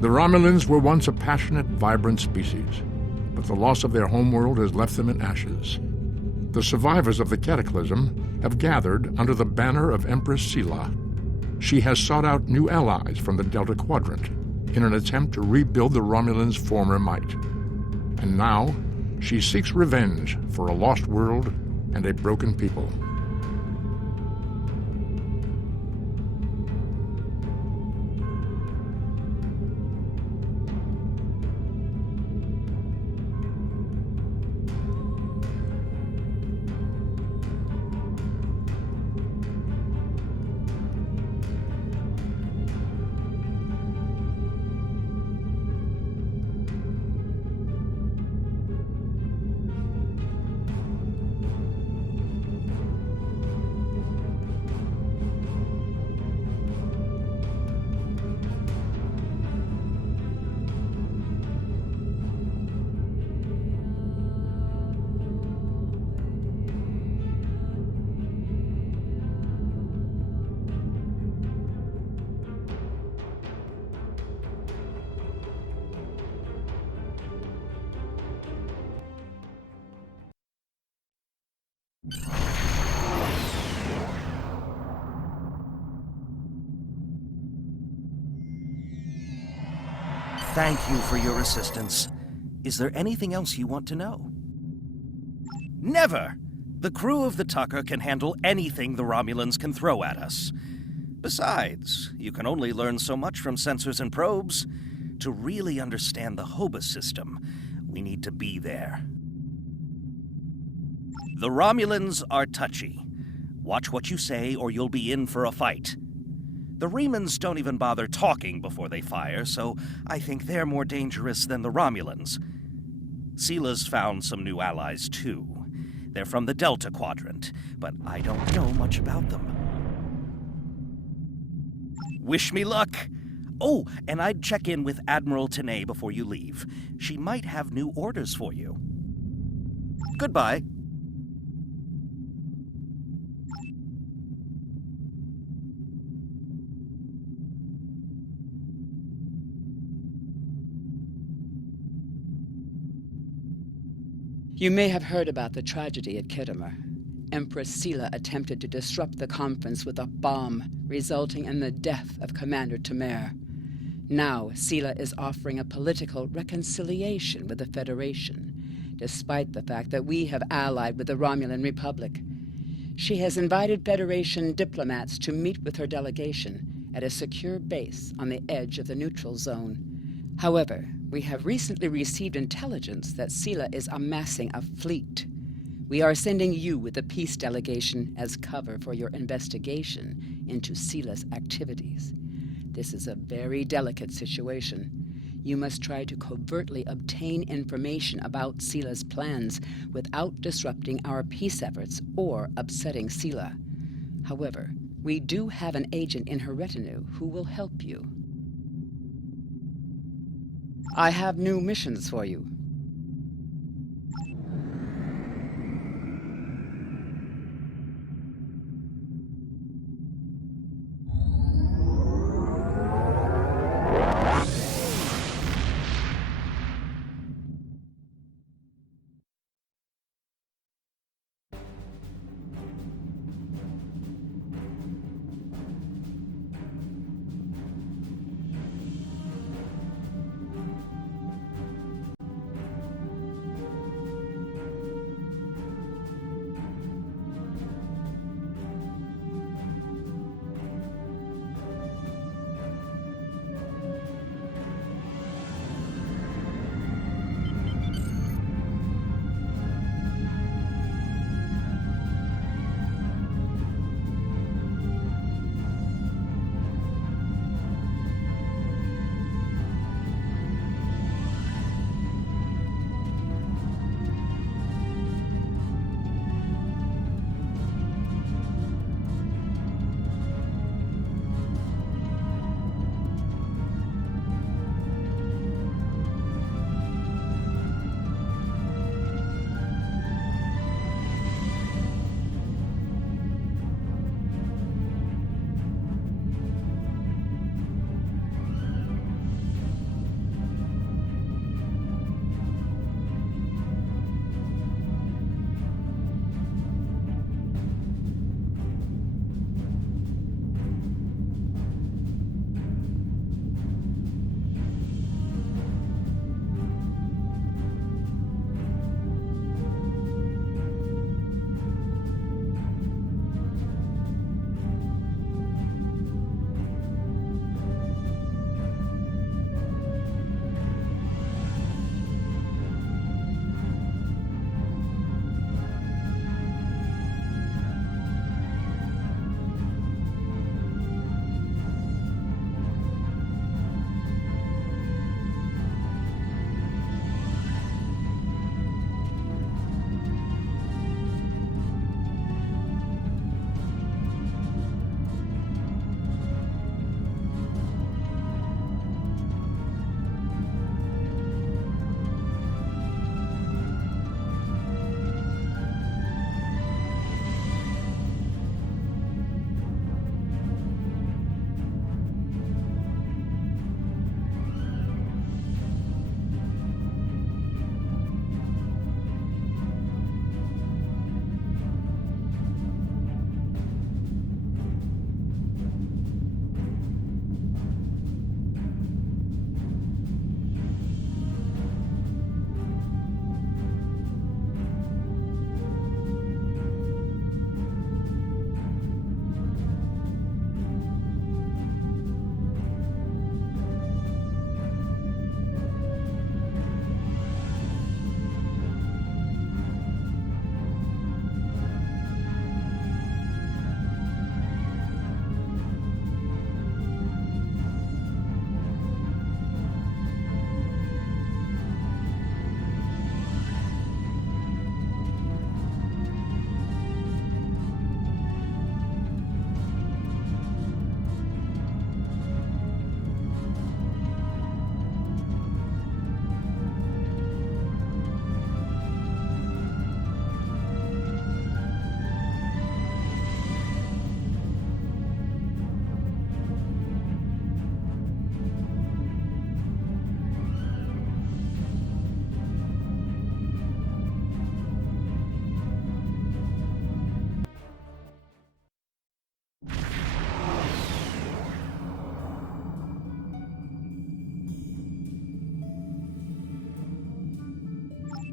The Romulans were once a passionate, vibrant species, but the loss of their homeworld has left them in ashes. The survivors of the cataclysm have gathered under the banner of Empress Sela. She has sought out new allies from the Delta Quadrant in an attempt to rebuild the Romulans' former might. And now, she seeks revenge for a lost world and a broken people. Thank you for your assistance. Is there anything else you want to know? Never! The crew of the Tucker can handle anything the Romulans can throw at us. Besides, you can only learn so much from sensors and probes. To really understand the Hobus system, we need to be there. The Romulans are touchy. Watch what you say or you'll be in for a fight. The Remans don't even bother talking before they fire, so I think they're more dangerous than the Romulans. Sela's found some new allies, too. They're from the Delta Quadrant, but I don't know much about them. Wish me luck! Oh, and I'd check in with Admiral Tenay before you leave. She might have new orders for you. Goodbye. You may have heard about the tragedy at Khitomer. Empress Sela attempted to disrupt the conference with a bomb, resulting in the death of Commander Temer. Now, Sela is offering a political reconciliation with the Federation, despite the fact that we have allied with the Romulan Republic. She has invited Federation diplomats to meet with her delegation at a secure base on the edge of the neutral zone. However, we have recently received intelligence that Sela is amassing a fleet. We are sending you with the peace delegation as cover for your investigation into Sela's activities. This is a very delicate situation. You must try to covertly obtain information about Sela's plans without disrupting our peace efforts or upsetting Sela. However, we do have an agent in her retinue who will help you. I have new missions for you.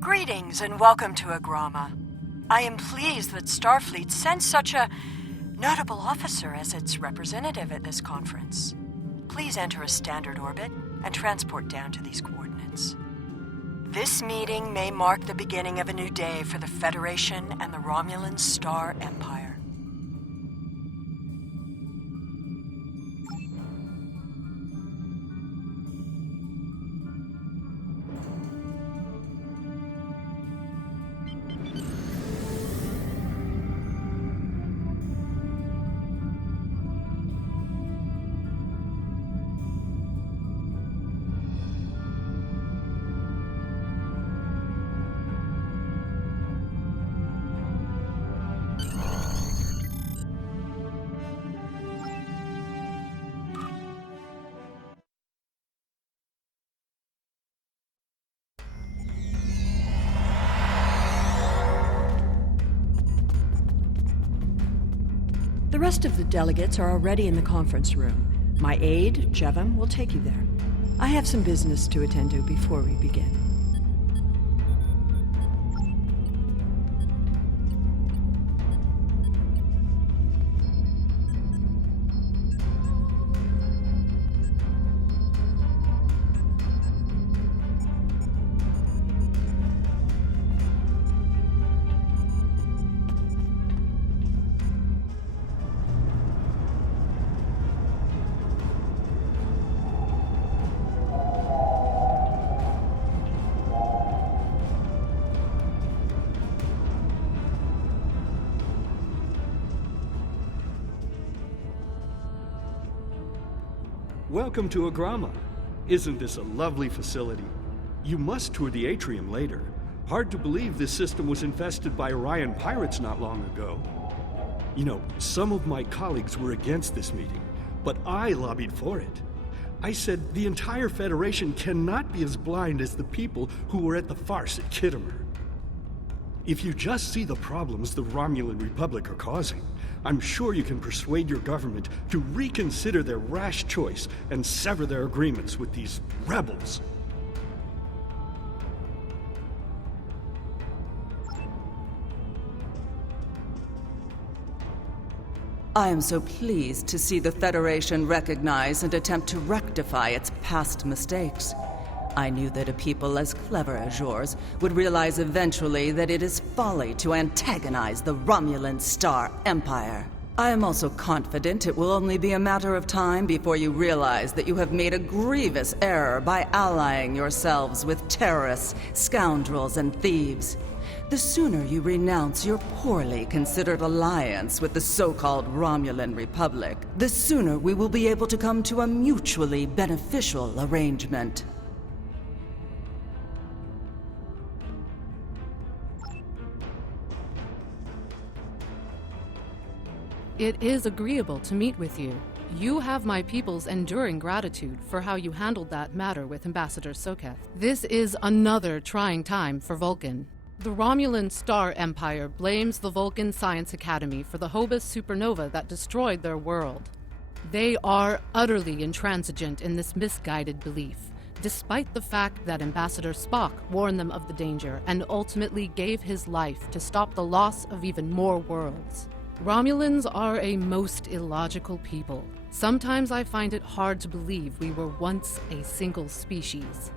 Greetings and welcome to Agrama. I am pleased that Starfleet sent such a notable officer as its representative at this conference. Please enter a standard orbit and transport down to these coordinates. This meeting may mark the beginning of a new day for the Federation and the Romulan Star Empire. The rest of the delegates are already in the conference room. My aide, Jevem, will take you there. I have some business to attend to before we begin. Welcome to Agrama. Isn't this a lovely facility? You must tour the atrium later. Hard to believe this system was infested by Orion pirates not long ago. You know, some of my colleagues were against this meeting, but I lobbied for it. I said the entire Federation cannot be as blind as the people who were at the farce at Kittimer. If you just see the problems the Romulan Republic are causing, I'm sure you can persuade your government to reconsider their rash choice and sever their agreements with these rebels. I am so pleased to see the Federation recognize and attempt to rectify its past mistakes. I knew that a people as clever as yours would realize eventually that it is folly to antagonize the Romulan Star Empire. I am also confident it will only be a matter of time before you realize that you have made a grievous error by allying yourselves with terrorists, scoundrels, and thieves. The sooner you renounce your poorly considered alliance with the so-called Romulan Republic, the sooner we will be able to come to a mutually beneficial arrangement. It is agreeable to meet with you. You have my people's enduring gratitude for how you handled that matter with Ambassador Soketh. This is another trying time for Vulcan. The Romulan Star Empire blames the Vulcan Science Academy for the Hobus supernova that destroyed their world. They are utterly intransigent in this misguided belief, despite the fact that Ambassador Spock warned them of the danger and ultimately gave his life to stop the loss of even more worlds. Romulans are a most illogical people. Sometimes I find it hard to believe we were once a single species.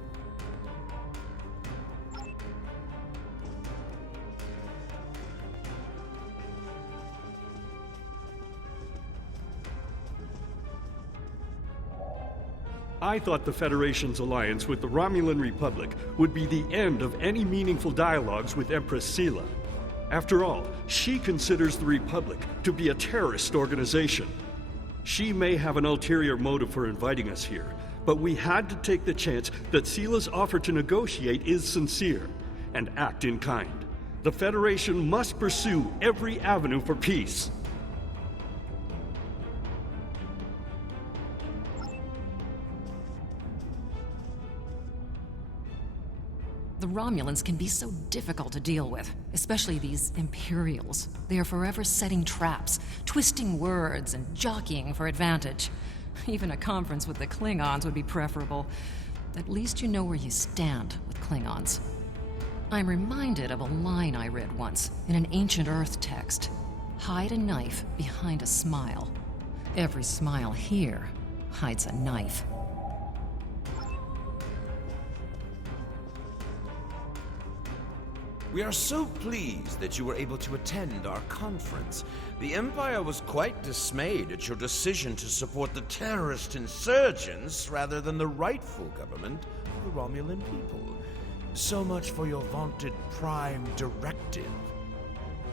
I thought the Federation's alliance with the Romulan Republic would be the end of any meaningful dialogues with Empress Sela. After all, she considers the Republic to be a terrorist organization. She may have an ulterior motive for inviting us here, but we had to take the chance that Sela's offer to negotiate is sincere, and act in kind. The Federation must pursue every avenue for peace. The Romulans can be so difficult to deal with, especially these Imperials. They are forever setting traps, twisting words, and jockeying for advantage. Even a conference with the Klingons would be preferable. At least you know where you stand with Klingons. I'm reminded of a line I read once in an ancient Earth text. Hide a knife behind a smile. Every smile here hides a knife. We are so pleased that you were able to attend our conference. The Empire was quite dismayed at your decision to support the terrorist insurgents rather than the rightful government of the Romulan people. So much for your vaunted Prime Directive.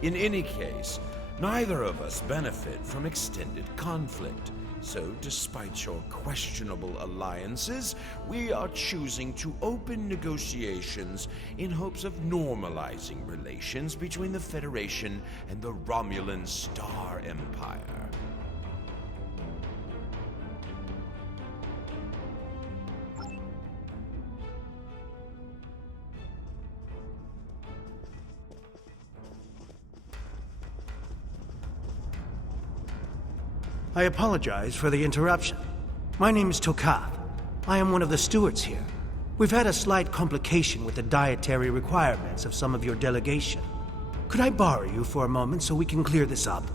In any case, neither of us benefit from extended conflict. So, despite your questionable alliances, we are choosing to open negotiations in hopes of normalizing relations between the Federation and the Romulan Star Empire. I apologize for the interruption. My name is Tokath. I am one of the stewards here. We've had a slight complication with the dietary requirements of some of your delegation. Could I borrow you for a moment so we can clear this up?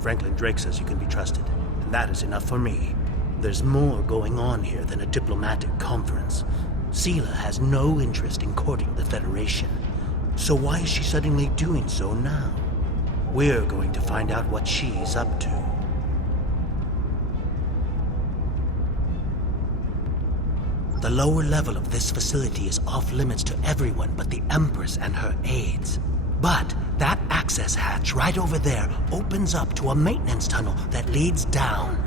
Franklin Drake says you can be trusted, and that is enough for me. There's more going on here than a diplomatic conference. Sela has no interest in courting the Federation. So why is she suddenly doing so now? We're going to find out what she's up to. The lower level of this facility is off limits to everyone but the Empress and her aides. But that access hatch right over there opens up to a maintenance tunnel that leads down.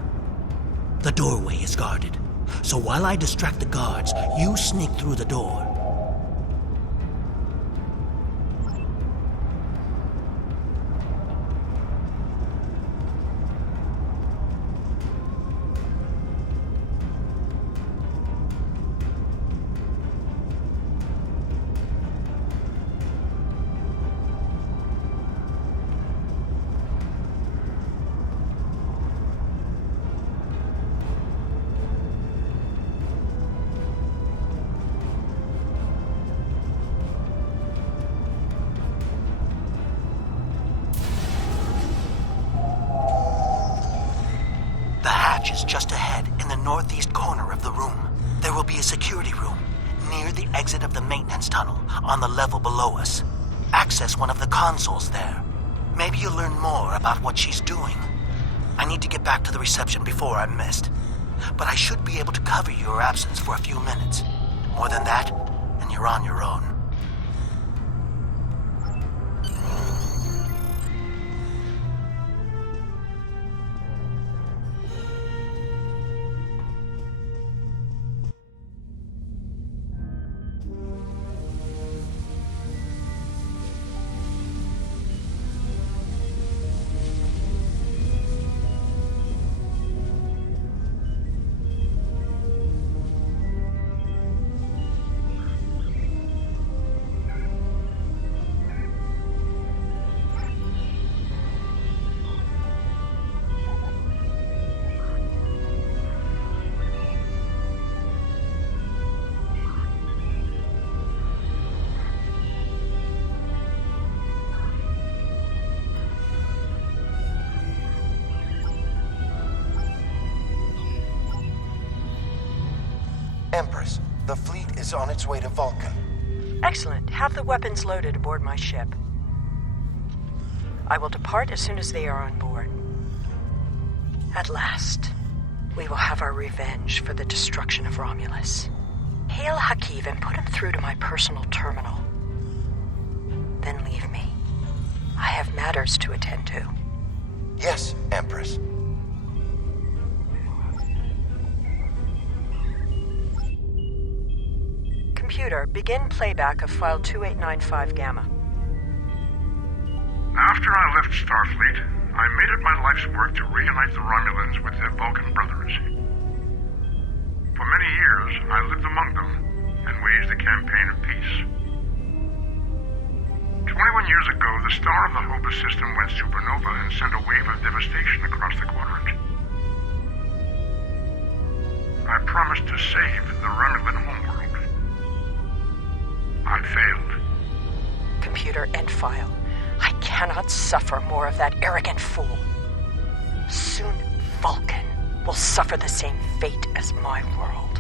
The doorway is guarded, so while I distract the guards, you sneak through the door. Is just ahead in the northeast corner of the room. There will be a security room near the exit of the maintenance tunnel on the level below us. Access one of the consoles there. Maybe you'll learn more about what she's doing. I need to get back to the reception before I'm missed, but I should be able to cover your absence for a few minutes. More than that, and you're on your own. Empress, the fleet is on its way to Vulcan. Excellent. Have the weapons loaded aboard my ship. I will depart as soon as they are on board. At last, we will have our revenge for the destruction of Romulus. Hail Hakiv and put him through to my personal terminal. Then leave me. I have matters to attend to. Yes, Empress. Computer, begin playback of File 2895 Gamma. After I left Starfleet, I made it my life's work to reunite the Romulans with their Vulcan brothers. For many years, I lived among them and waged a campaign of peace. 21 years ago, the star of the Hobus system went supernova and sent a wave of devastation across the quadrant. I promised to save the Romulan homeworld. I failed. Computer, end file. I cannot suffer more of that arrogant fool. Soon, Vulcan will suffer the same fate as my world.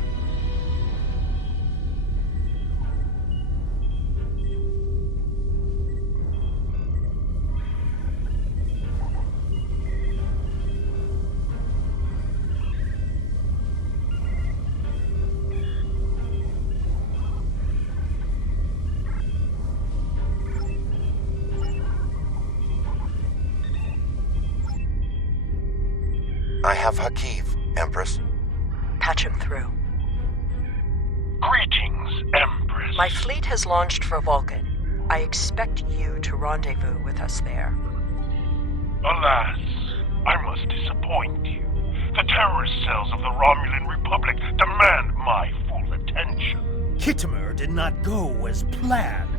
I have Hakiv, Empress. Patch him through. Greetings, Empress. My fleet has launched for Vulcan. I expect you to rendezvous with us there. Alas, I must disappoint you. The terrorist cells of the Romulan Republic demand my full attention. Khitomer did not go as planned.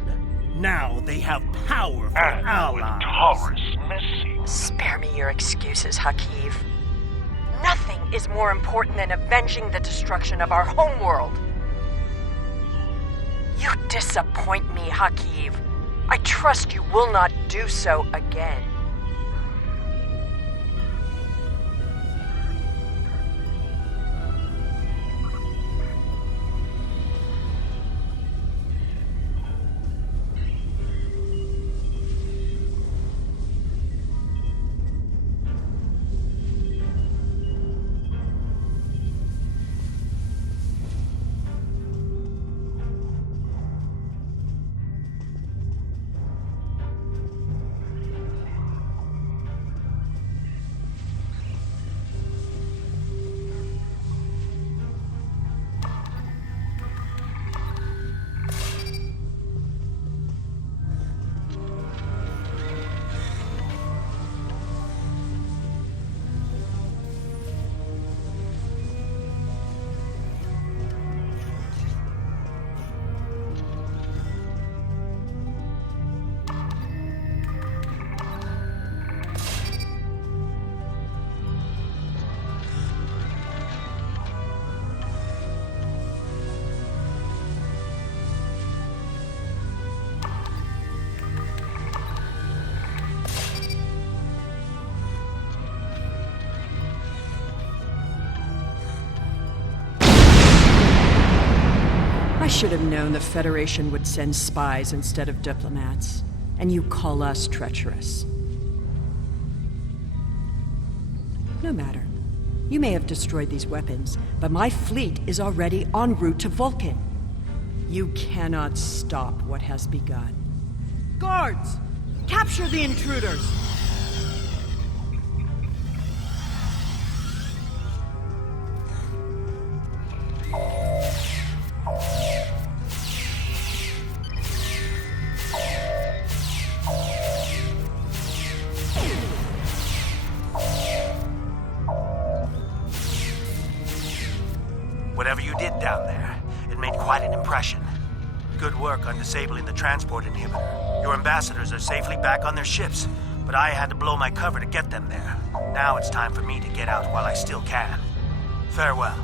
Now they have powerful And allies. with Taurus missing. Spare me your excuses, Hakiv. Nothing is more important than avenging the destruction of our homeworld. You disappoint me, Hakiv. I trust you will not do so again. I should have known the Federation would send spies instead of diplomats. And you call us treacherous. No matter. You may have destroyed these weapons, but my fleet is already en route to Vulcan. You cannot stop what has begun. Guards! Capture the intruders! Whatever you did down there, it made quite an impression. Good work on disabling the transport inhibitor. Your ambassadors are safely back on their ships, but I had to blow my cover to get them there. Now it's time for me to get out while I still can. Farewell.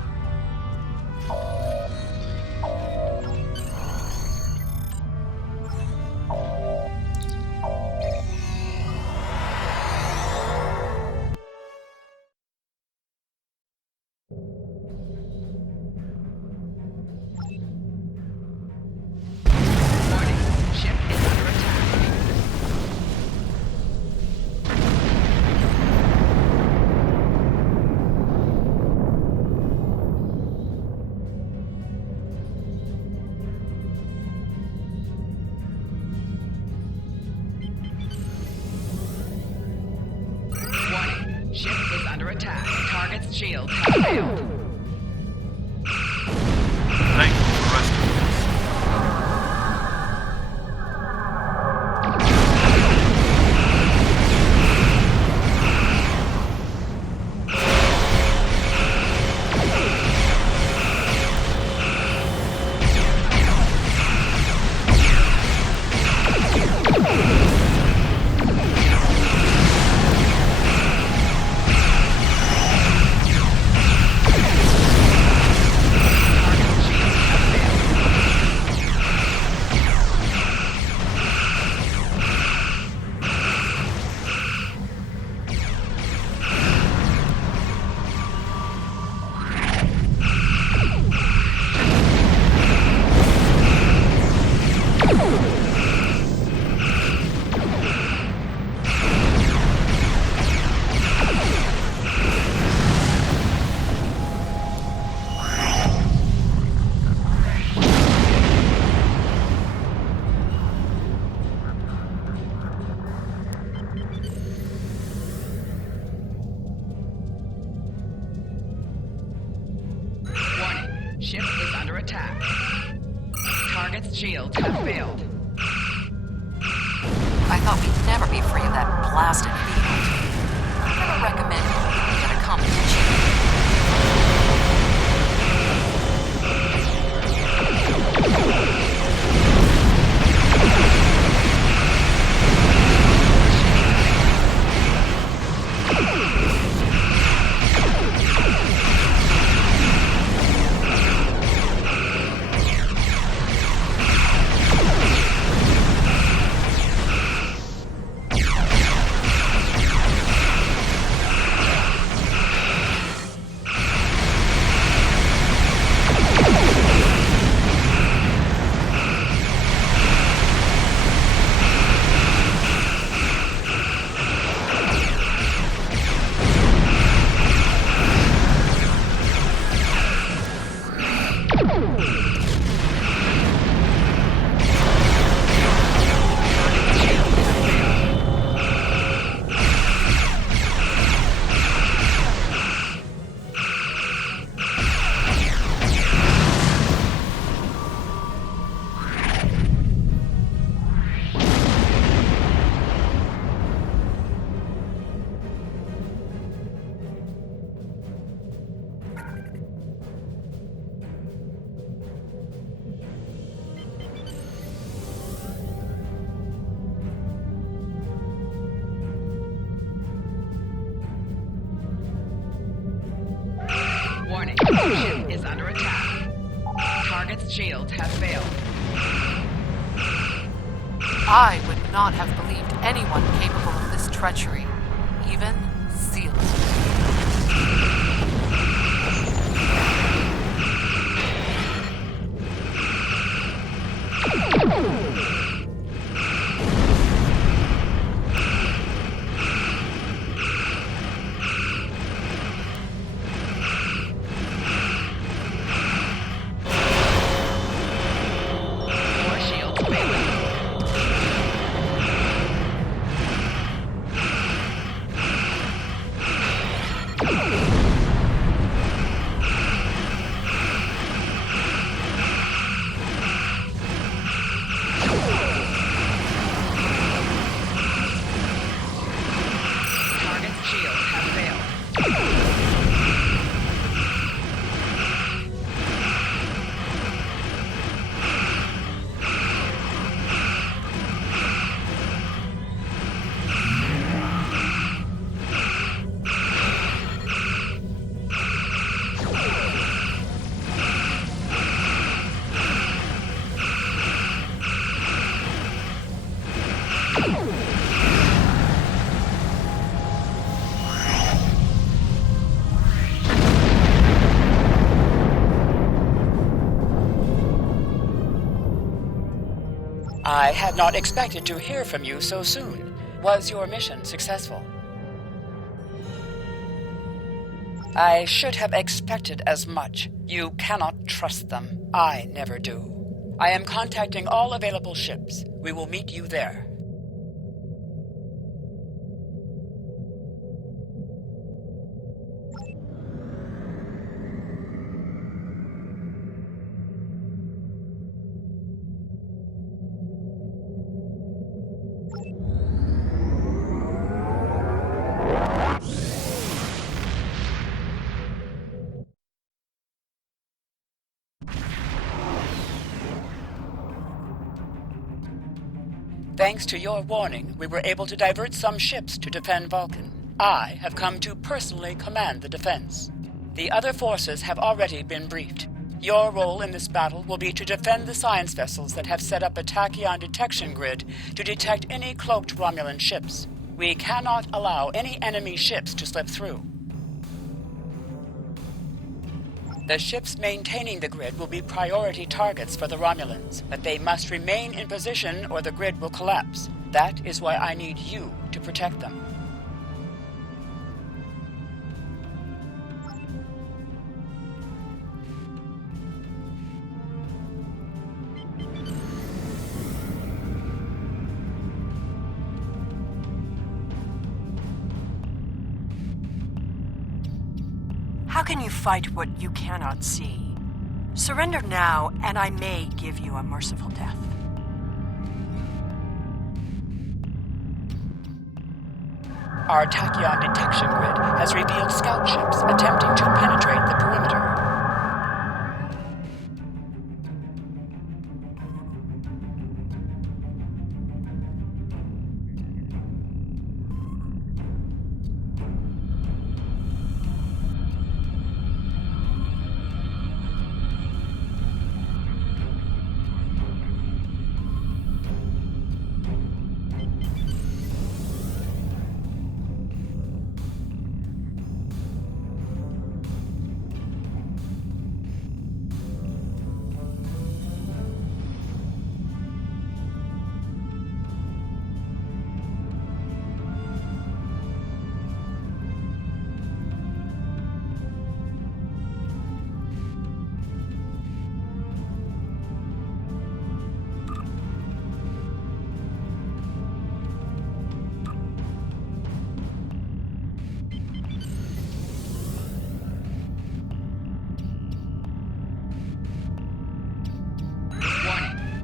Ship is under attack. Target's shields have failed. Thank you for rescuing us. attack. Target's shields have failed. I thought we'd never be free of that blasted field. I'm gonna recommend you get a competition. Warning, ship is under attack. Target's shields have failed. I would not have believed anyone capable of this treachery, even Sela. I had not expected to hear from you so soon. Was your mission successful? I should have expected as much. You cannot trust them. I never do. I am contacting all available ships. We will meet you there. Thanks to your warning, we were able to divert some ships to defend Vulcan. I have come to personally command the defense. The other forces have already been briefed. Your role in this battle will be to defend the science vessels that have set up a tachyon detection grid to detect any cloaked Romulan ships. We cannot allow any enemy ships to slip through. The ships maintaining the grid will be priority targets for the Romulans, but they must remain in position or the grid will collapse. That is why I need you to protect them. How can you fight what you cannot see? Surrender now, and I may give you a merciful death. Our tachyon detection grid has revealed scout ships attempting to penetrate the perimeter.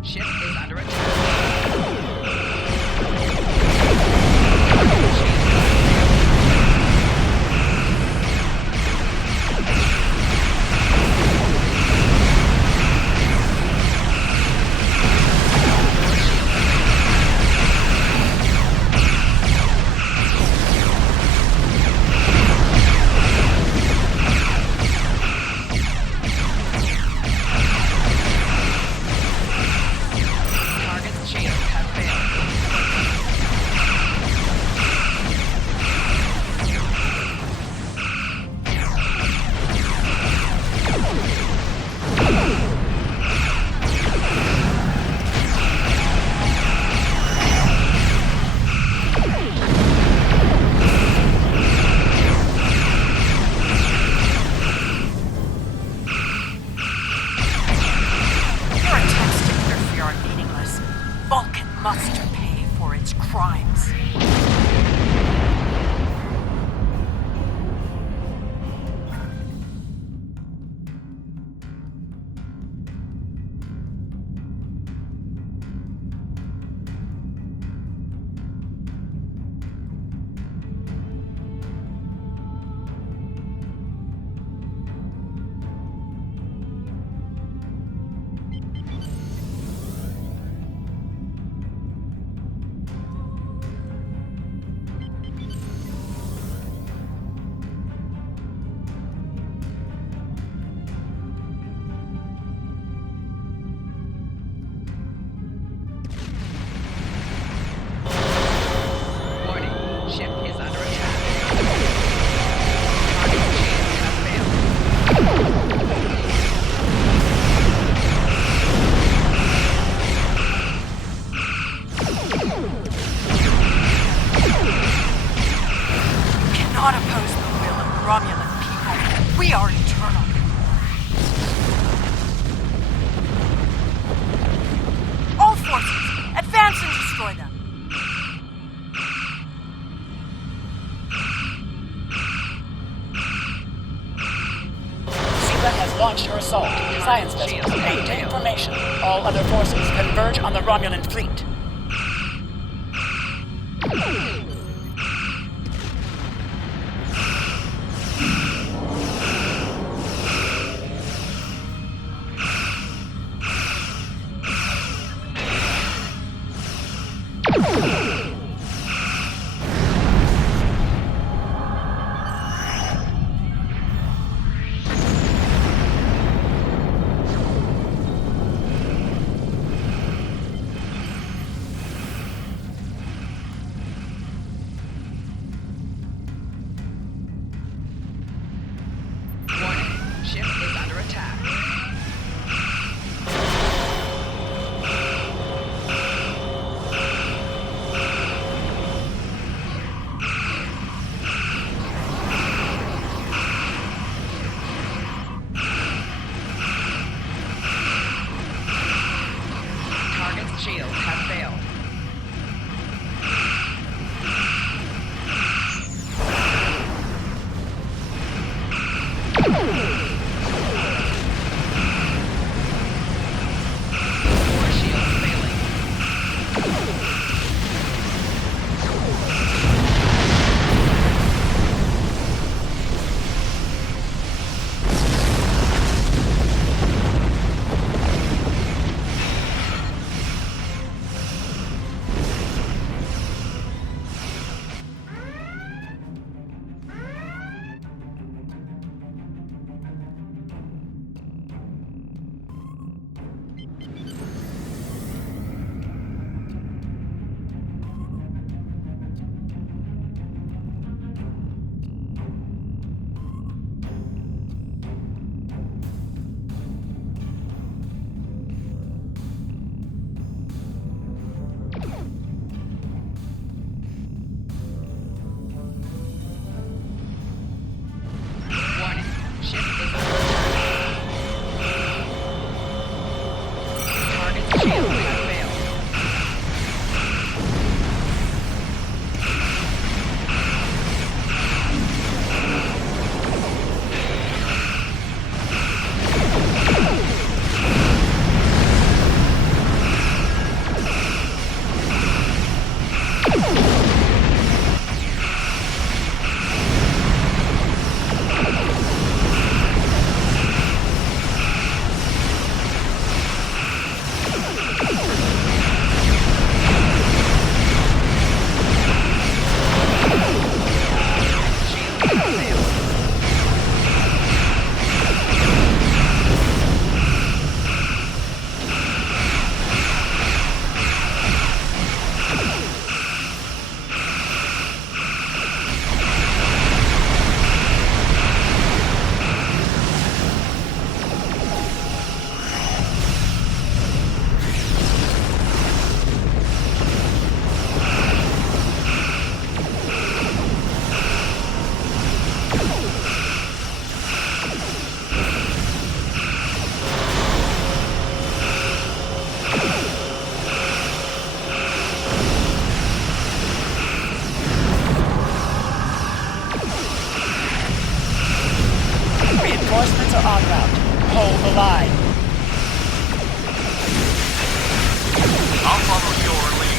Ship is under attack. Vulcan must pay for its crimes. Ship is under attack. You cannot oppose the will of the Romulan people. We are eternal. All forces, advance and destroy them. Has launched her assault. Science vessels maintain information. All other forces converge on the Romulan fleet. Ship is under attack. Target's shields have failed. Reinforcements are en route. Hold the line. I'll follow your lead.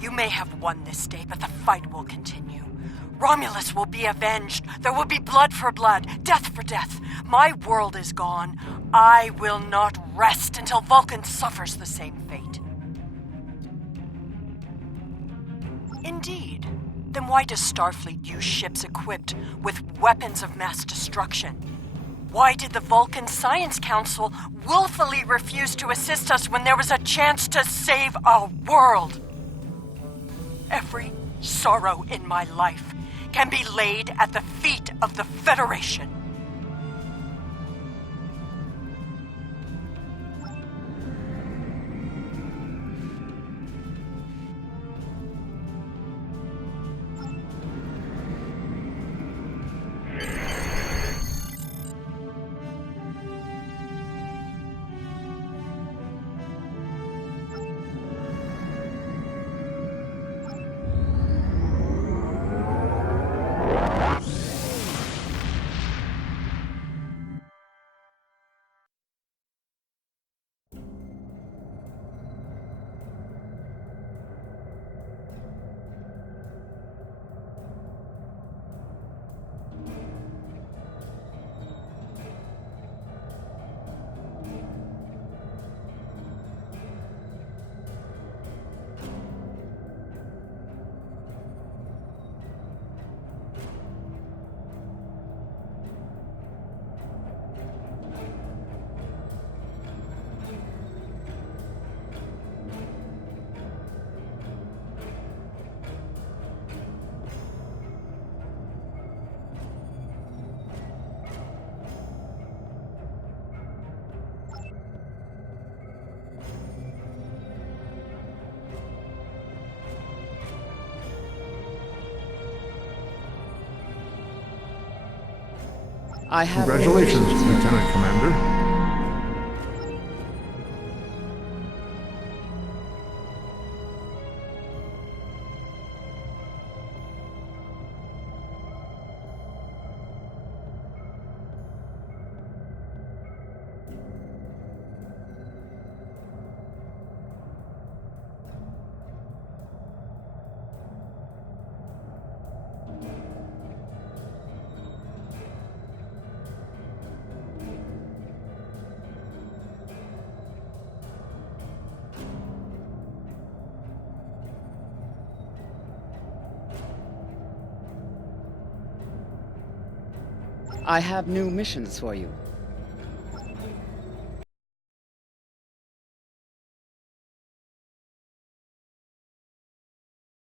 You may have won this day, but the fight will continue. Romulus will be avenged. There will be blood for blood, death for death. My world is gone. I will not rest until Vulcan suffers the same fate. Indeed. Then why does Starfleet use ships equipped with weapons of mass destruction? Why did the Vulcan Science Council willfully refuse to assist us when there was a chance to save our world? Every sorrow in my life can be laid at the feet of the Federation. I have... Congratulations, Lieutenant Commander. I have new missions for you.